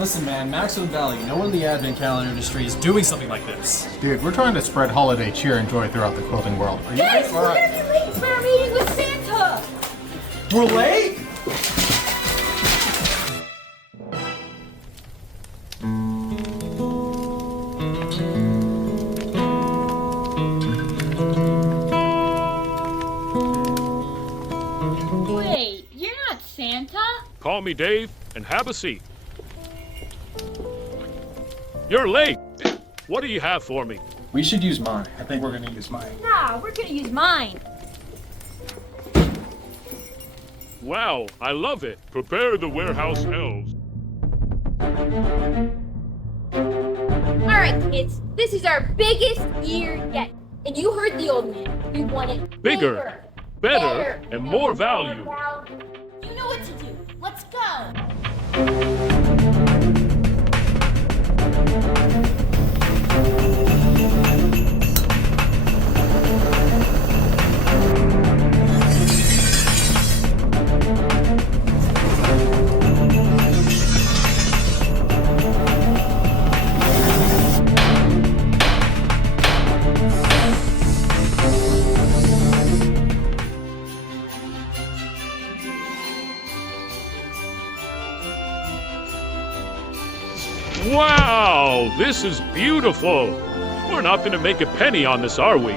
Listen, man, Maxwell Valley, no one in the advent calendar industry is doing something like this. Dude, we're trying to spread holiday cheer and joy throughout the quilting world. Are you Guys, we're gonna be late for our meeting with Santa! We're late? Wait, you're not Santa? Call me Dave and have a seat. You're late. What do you have for me? We should use mine. I think we're gonna use mine. Nah, we're gonna use mine. Wow, I love it. Prepare the warehouse elves. Alright, kids, this is our biggest year yet. And you heard the old man. We want it Bigger, better, and more value. You know what to do. Let's go. Wow, this is beautiful. We're not gonna make a penny on this, are we?